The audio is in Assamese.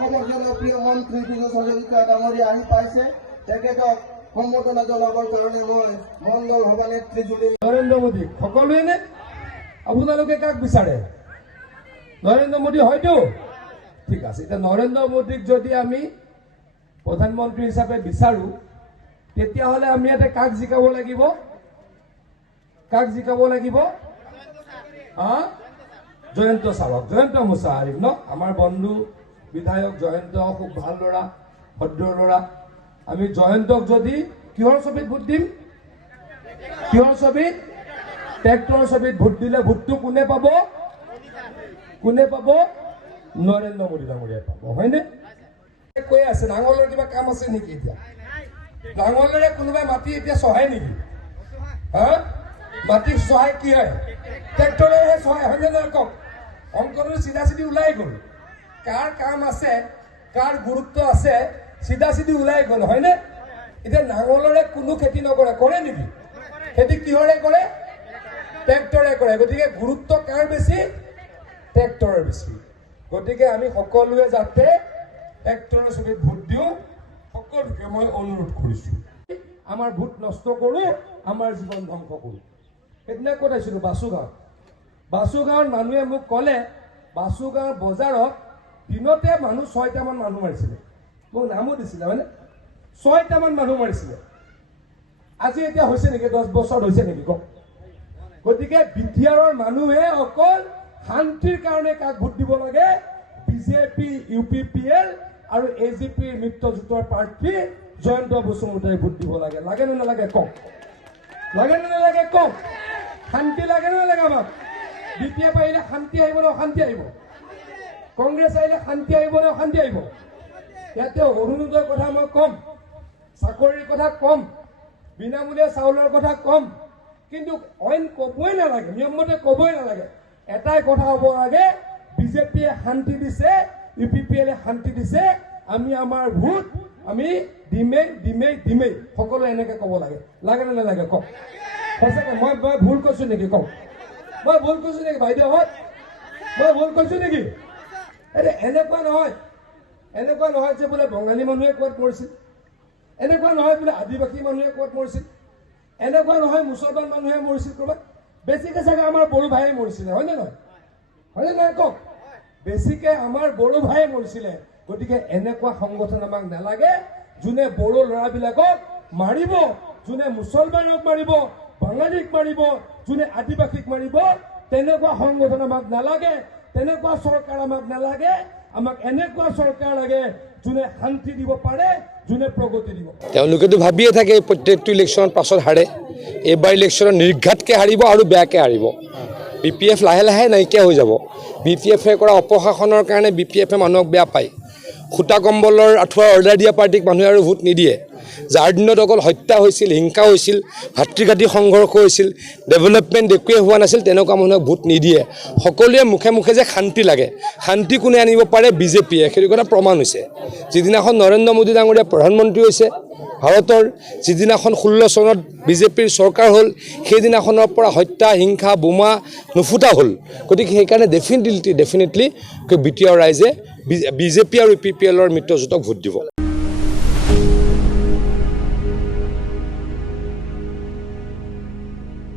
অসমৰ জনপ্ৰিয় মন্ত্ৰী পীযুষ হাজৰিকা ডাঙৰীয়া আহি পাইছে। তেখেতক সম্বৰ্ধনা জনাবৰ কাৰণে মই মণ্ডল সভানেত্ৰী জুলি নৰেন্দ্ৰ মোদী সকলোৱে নে আপোনালোকে কাক বিচাৰে? নৰেন্দ্ৰ মোদী হয়তো ঠিক আছে। এতিয়া নৰেন্দ্ৰ মোদীক যদি আমি প্ৰধানমন্ত্ৰী হিচাপে বিচাৰো তেতিয়াহ'লে আমি ইয়াতে কাক জিকাব লাগিব? কাক জিকাব লাগিব? জয়ন্ত চালক, জয়ন্ত মুছাহাৰিফ ন? আমাৰ বন্ধু বিধায়ক জয়ন্ত খুব ভাল ল'ৰা, ভদ্ৰ ল'ৰা। আমি জয়ন্তক যদি কিহৰ ছবিত ভোট দিম? কিহৰ ছবিত? ট্ৰেক্টৰৰ ছবিত ভোট দিলে ভোটটো কোনে পাব? কোনে পাব? নৰেন্দ্ৰ মোদী ডাঙৰীয়াই পাব, হয়নে? কৈ আছে নাঙলৰ কিবা কাম আছে নেকি? এতিয়া নাঙলেৰে কোনোবাই মাটি এতিয়া চহায় নেকি? মাটি চহায় কি হয়? ট্ৰেক্টৰেহে চহায়, হয়নে নহয় কওক? অংকটো চিধা চিধি ওলাই গ'ল। কাৰ কাম আছে, কাৰ গুৰুত্ব আছে, চিধা চিধি ওলাই গ'ল, হয়নে? এতিয়া নাঙলেৰে কোনো খেতি নকৰে, কৰে নেকি? খেতি কিহৰে কৰে? ট্ৰেক্টৰে কৰে। গতিকে গুৰুত্ব কাৰ বেছি? ট্ৰেক্টৰৰ বেছি। গতিকে আমি সকলোৱে যাতে ট্ৰেক্টৰৰ ছবিত ভোট দিওঁ, সকলোকে মই অনুৰোধ কৰিছোঁ। আমাৰ ভোট নষ্ট কৰোঁ, আমাৰ জীৱন ধ্বংস কৰোঁ। সেইদিনা ক'ত আছিলোঁ? বাসুগাঁৱত। বাসুগাঁৱৰ মানুহে মোক ক'লে বাসুগাঁৱৰ বজাৰত দিনতে মানুহ 6টামান মানুহ মাৰিছিলে। মোক নামো দিছিলে, হয়নে? 6টামান মানুহ মাৰিছিলে। আজি এতিয়া হৈছে নেকি? 10 বছৰ হৈছে নেকি কওক? গতিকে বিটিআৰৰ মানুহে অকল শান্তিৰ কাৰণে কাক ভোট দিব লাগে? বিজেপি, UPPL আৰু AGPৰ মিত্ৰজোঁটৰ প্ৰাৰ্থী জয়ন্ত বসুমতাৰীক ভোট দিব লাগে। লাগে নে নালাগে কওক? লাগে নে নালাগে কওক? শান্তি লাগে নে নালাগে? আমাক BPF আহিলে শান্তি আহিব নে অশান্তি আহিব? কংগ্ৰেছ আহিলে শান্তি আহিব নে অশান্তি আহিব? ইয়াতে অৰুণোদয়ৰ কথা মই কম, চাকৰিৰ কথা কম, বিনামূলীয়া চাউলৰ কথা কম, কিন্তু অইন ক'বই নালাগে, নিয়মমতে ক'বই নালাগে। এটাই কথা হ'ব লাগে, বিজেপিয়ে শান্তি দিছে, UPPLে শান্তি দিছে, আমি আমাৰ ভোট আমি দিমেই দিমেই দিমেই, সকলোৱে এনেকে ক'ব লাগে। লাগে নে নালাগে কওক? সঁচাকে মই ভুল কৈছো নেকি কওক? মই ভুল কৈছো নেকি বাইদেউহঁত? মই ভুল কৈছো নেকি? এনেকুৱা নহয়, এনেকুৱা নহয় যে বোলে বঙালী মানুহে ক'ত মৰিছিল, এনেকুৱা নহয় বোলে আদিবাসী মানুহে ক'ত মৰিছিল, এনেকুৱা নহয় মুছলমান মানুহে মৰিছিল ক'ৰবাত। বেছিকে চাগে আমাৰ বড়ো ভাইয়ে মৰিছিলে, হয়নে নহয়? হয়নে নহয় কওক? বেছিকে আমাৰ বড়ো ভাইয়ে মৰিছিলে। গতিকে এনেকুৱা সংগঠন আমাক নালাগে, যোনে বড়ো ল'ৰাবিলাকক মাৰিব, যোনে মুছলমানক মাৰিব, বাঙালীক মাৰিব, যোনে আদিবাসীক মাৰিব, তেনেকুৱা সংগঠন আমাক নালাগে, তেনেকুৱা চৰকাৰ আমাক নালাগে। আমাক এনেকুৱা চৰকাৰ লাগে যোনে শান্তি দিব পাৰে, যোনে প্ৰগতি দিব। তেওঁলোকেতো ভাবিয়ে থাকে প্ৰত্যেকটো ইলেকশ্যনৰ পাছত হাৰে, এইবাৰ ইলেকশ্যনত নিৰ্ঘাতকৈ হাৰিব আৰু বেয়াকৈ হাৰিব। BPF লাহে লাহে নাইকিয়া হৈ যাব। BPFে কৰা অপশাসনৰ কাৰণে BPFে মানুহক বেয়া পায়। সূতা কম্বলৰ আঁঠুৱাৰ অৰ্ডাৰ দিয়া পাৰ্টিক মানুহে আৰু ভোট নিদিয়ে। যাৰ দিনত অকল হত্যা হৈছিল, হিংসা হৈছিল, ভাতৃঘাতী সংঘৰ্ষ হৈছিল, ডেভেলপমেণ্ট একোৱে হোৱা নাছিল, তেনেকুৱা মানুহক ভোট নিদিয়ে। সকলোৱে মুখে মুখে যে শান্তি লাগে, শান্তি কোনে আনিব পাৰে? বিজেপিয়ে। সেইটো কথা প্ৰমাণ হৈছে। যিদিনাখন নৰেন্দ্ৰ মোদী ডাঙৰীয়া প্ৰধানমন্ত্ৰী হৈছে ভাৰতৰ, যিদিনাখন 16 চনত বিজেপিৰ চৰকাৰ হ'ল, সেইদিনাখনৰ পৰা হত্যা, হিংসা, বোমা নুফুটা হ'ল। গতিকে সেইকাৰণে ডেফিনেটলি BTR ৰাইজে বিজেপি আৰু UPPLৰ মিত্ৰজোঁটক ভোট দিব।